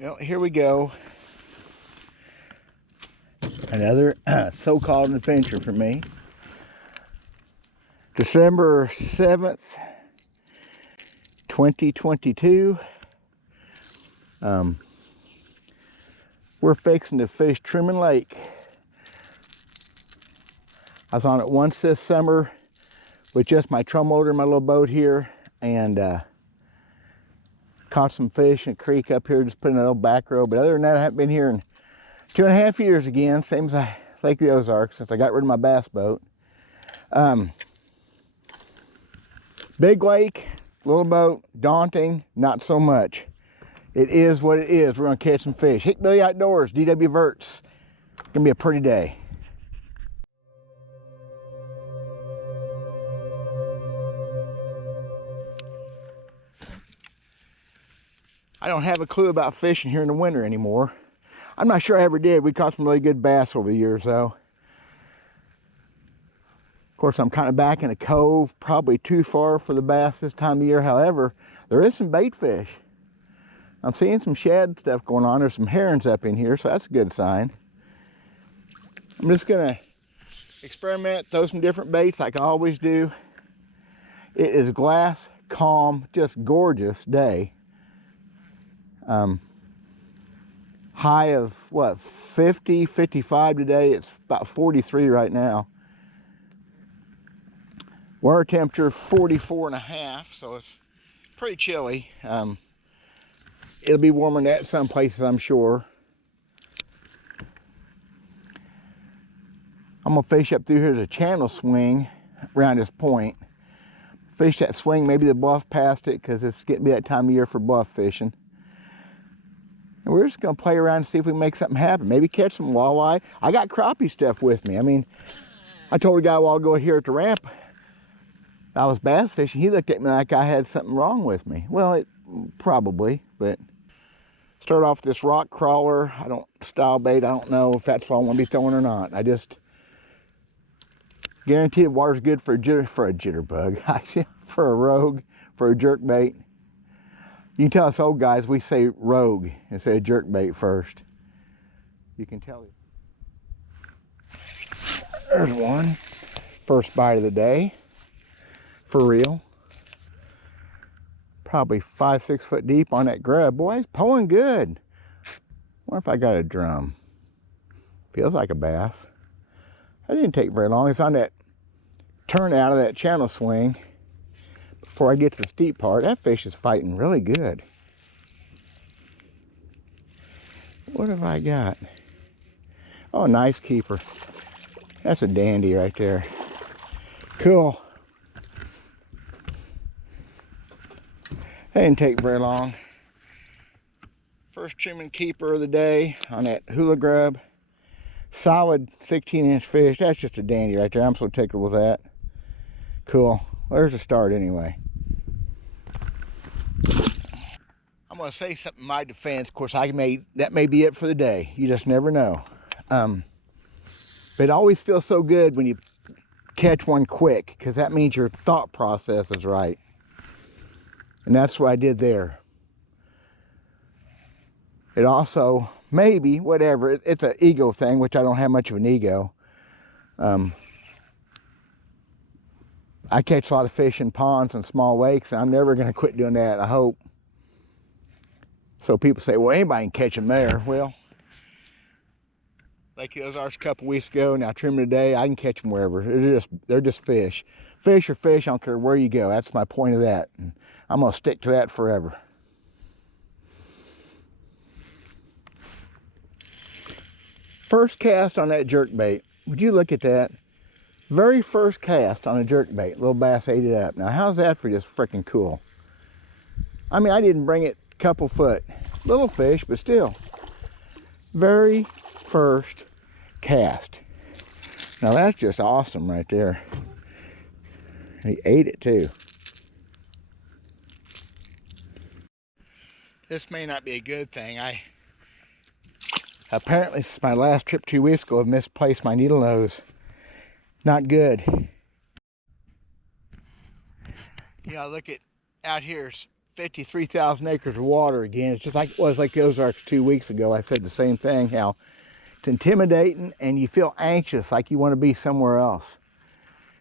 Well, here we go. Another so-called adventure for me. December 7th, 2022. We're fixing to fish Truman Lake. I was on it once this summer with just my drum motor and my little boat here, and caught some fish in a creek up here, just putting a little back row. But other than that, I haven't been here in 2.5 years again, same as Lake the Ozarks, since I got rid of my bass boat. Big lake, little boat, daunting, not so much. It is what it is. We're gonna catch some fish. Hickbilly Outdoors, DW Verts. Gonna be a pretty day. I don't have a clue about fishing here in the winter anymore. I'm not sure I ever did. We caught some really good bass over the years though. Of course, I'm kind of back in a cove, probably too far for the bass this time of year. However, there is some bait fish. I'm seeing some shad stuff going on. There's some herons up in here, so that's a good sign. I'm just gonna experiment, throw some different baits like I always do. It is glass, calm, just gorgeous day. High of what, 50, 55 today. It's about 43 right now. Water temperature 44.5, so it's pretty chilly. It'll be warmer than that in some places, I'm sure. I'm gonna fish up through here to a channel swing around this point. Fish that swing, maybe the bluff past it, because it's getting to be that time of year for bluff fishing. And we're just gonna play around and see if we can make something happen. Maybe catch some walleye. I got crappie stuff with me. I mean, I told a guy a while ago here at the ramp, I was bass fishing. He looked at me like I had something wrong with me. Well, it probably, but start off with this rock crawler. I don't style bait. I don't know if that's what I want to be throwing or not. I just guarantee the water's good for a jitterbug, for a rogue, for a jerk bait. You can tell us old guys, we say rogue instead of jerk bait first. You can tell. There's one. First bite of the day. For real. Probably 5-6 foot deep on that grub. Boy, it's pulling good. Wonder if I got a drum. Feels like a bass. That didn't take very long. It's on that turn out of that channel swing. Before I get to the steep part, that fish is fighting really good. What have I got? Oh, nice keeper. That's a dandy right there. Cool. That didn't take very long. First Truman keeper of the day on that hula grub. Solid 16-inch fish. That's just a dandy right there. I'm so tickled with that. Cool. Well, there's a start anyway. I'm going to say something in my defense. Of course, that may be it for the day. You just never know. But it always feels so good when you catch one quick, because that means your thought process is right. And that's what I did there. It also, maybe, whatever, it's an ego thing, which I don't have much of an ego. I catch a lot of fish in ponds and small lakes, and I'm never going to quit doing that, I hope. So people say, well, anybody can catch them there. Well, Lake the Ozarks a couple weeks ago, now Truman today, I can catch them wherever. They're just fish. Fish are fish, I don't care where you go. That's my point of that. And I'm going to stick to that forever. First cast on that jerk bait. Would you look at that? Very first cast on a jerk bait. Little bass ate it up. Now, how's that for just freaking cool? I mean, I didn't bring it a couple foot. Little fish, but still. Very first cast. Now, that's just awesome right there. He ate it too. This may not be a good thing. I apparently, since my last trip 2 weeks ago, I've misplaced my needle nose. Not good. You know, look at out here 53,000 acres of water again. It's just like it was like the Ozarks 2 weeks ago. I said the same thing, how it's intimidating and you feel anxious, like you want to be somewhere else.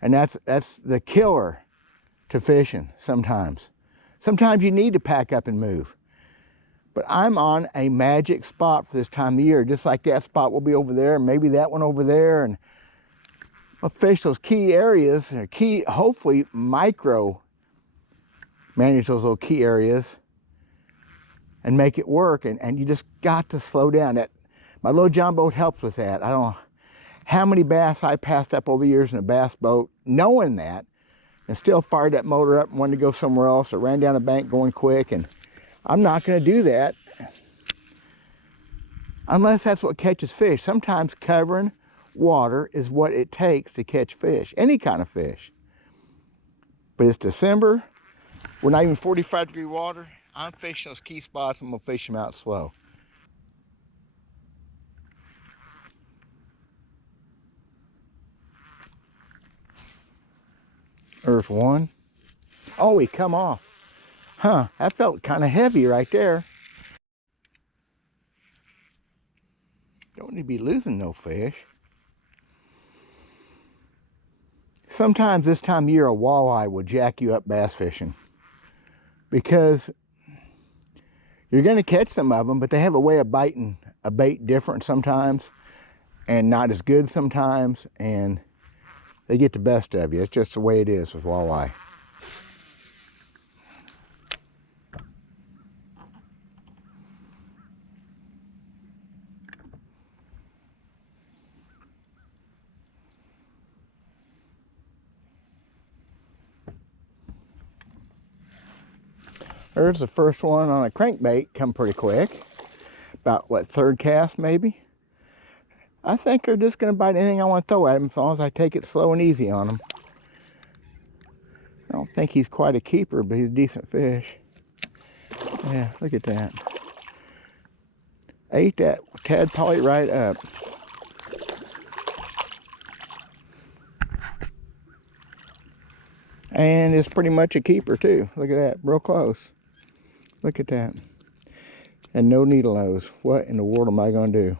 And that's the killer to fishing sometimes. Sometimes you need to pack up and move. But I'm on a magic spot for this time of year. Just like that spot will be over there, and maybe that one over there. And I'll fish those key areas, or key, hopefully micro manage those little key areas and make it work. And you just got to slow down. My little John boat helps with that. I don't know how many bass I passed up over the years in a bass boat, knowing that, and still fired that motor up and wanted to go somewhere else, or ran down a bank going quick. And I'm not going to do that unless that's what catches fish. Sometimes covering water is what it takes to catch fish, any kind of fish. But it's December, we're not even 45-degree water. I'm fishing those key spots. I'm going to fish them out slow. There's one. Oh, he come off. Huh, that felt kind of heavy right there. Don't need to be losing no fish. Sometimes this time of year, a walleye will jack you up bass fishing, because you're going to catch some of them, but they have a way of biting a bait different sometimes and not as good sometimes, and they get the best of you. It's just the way it is with walleye. There's the first one on a crankbait, come pretty quick. About, what, third cast maybe? I think they're just going to bite anything I want to throw at them as long as I take it slow and easy on them. I don't think he's quite a keeper, but he's a decent fish. Yeah, look at that. Ate that tadpole right up. And it's pretty much a keeper too. Look at that, real close. Look at that. And no needle nose. What in the world am I going to do?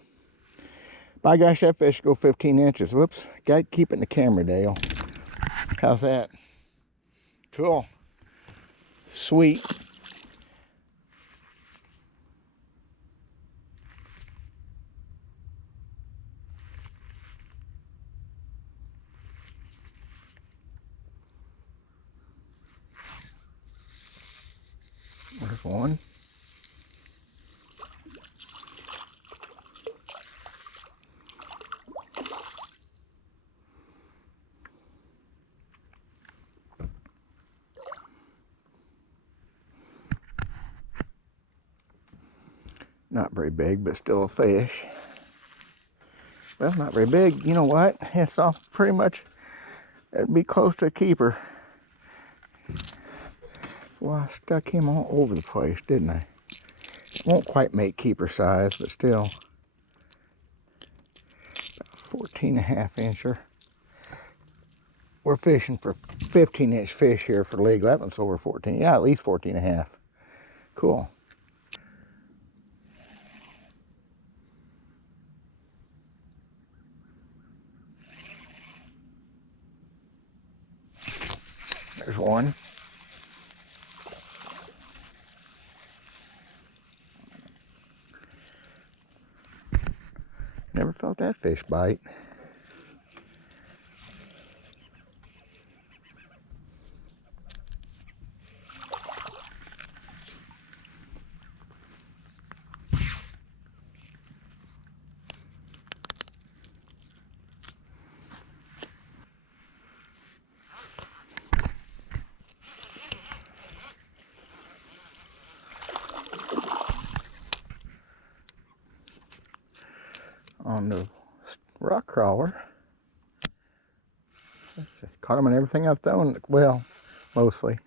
By gosh, that fish go 15 inches. Whoops, got to keep it in the camera, Dale. How's that? Cool. Sweet. There's one. Not very big, but still a fish. Well, not very big. You know what? It's all pretty much, it'd be close to a keeper. Well, I stuck him all over the place, didn't I? Won't quite make keeper size, but still. 14.5 incher. We're fishing for 15-inch fish here for legal. That one's over 14. Yeah, at least 14.5. Cool. There's one. Never felt that fish bite. On the rock crawler. Just caught them on everything I've thrown. Well, mostly.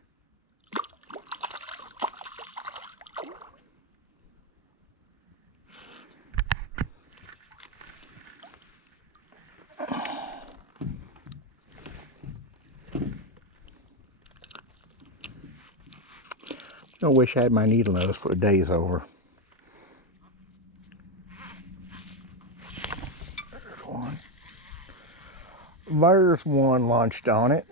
I wish I had my needle nose for the day's over. There's one. There's one launched on it.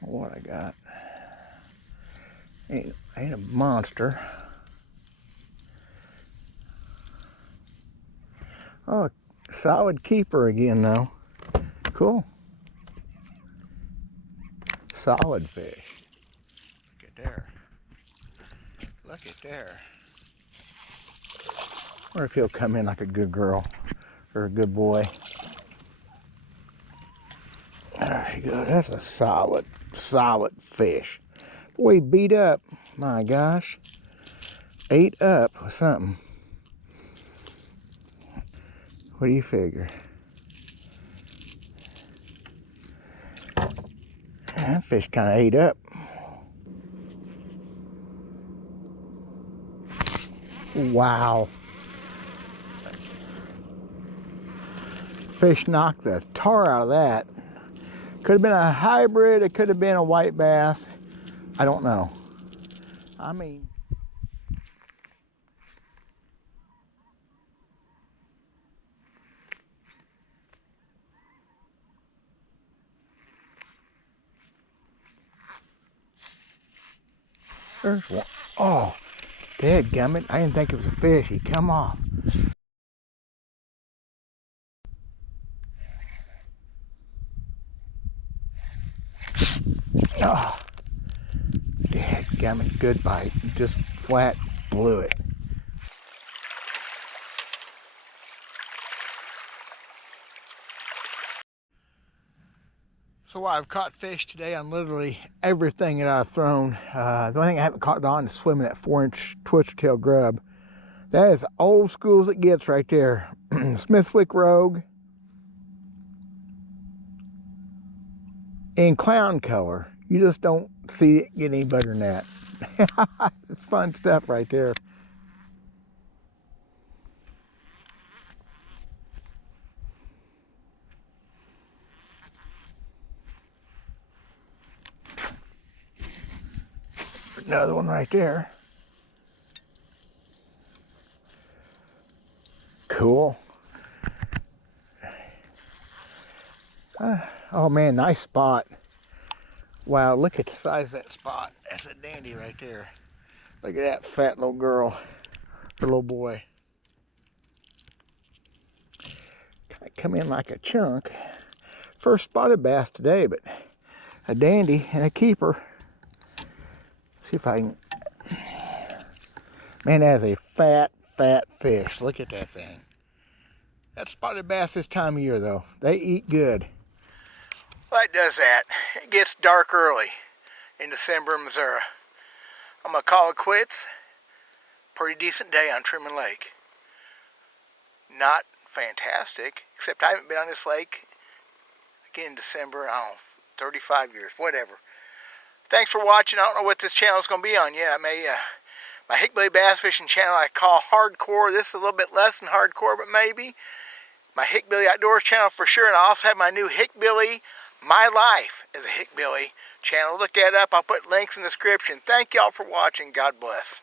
What I got? Ain't a monster. Oh, solid keeper again though. Cool. Solid fish. Look at there. Look at there. I wonder if he'll come in like a good girl or a good boy. There she goes. That's a solid fish. Boy, he beat up. My gosh. Ate up or something. What do you figure? That fish kind of ate up. Wow. Fish knocked the tar out of that. Could have been a hybrid, it could have been a white bass. I don't know. I mean, there's one. Oh, dadgummit. I didn't think it was a fish. He come off. Oh, dadgummit. Good bite. Just flat blew it. So I've caught fish today on literally everything that I've thrown. The only thing I haven't caught on is swimming that 4-inch twister tail grub. That is old school as it gets right there. Smithwick Rogue in clown color. You just don't see it get any better than that. It's fun stuff right there. Another one right there. Cool. Oh man, nice spot. Wow, look at the size of that spot. That's a dandy right there. Look at that fat little girl, or little boy. Kind of come in like a chunk. First spotted bass today, but a dandy and a keeper. See if I can. Man, that is a fat fish. Look at that thing. That's spotted bass this time of year, though. They eat good. Well, it does that. It gets dark early in December in Missouri. I'm going to call it quits. Pretty decent day on Truman Lake. Not fantastic, except I haven't been on this lake again in December, I don't know, 35 years, whatever. Thanks for watching. I don't know what this channel is going to be on yet. My Hickbilly Bass Fishing channel I call hardcore. This is a little bit less than hardcore, but maybe. My Hickbilly Outdoors channel for sure. And I also have my new Hickbilly My Life as a Hickbilly channel. Look that up. I'll put links in the description. Thank y'all for watching. God bless.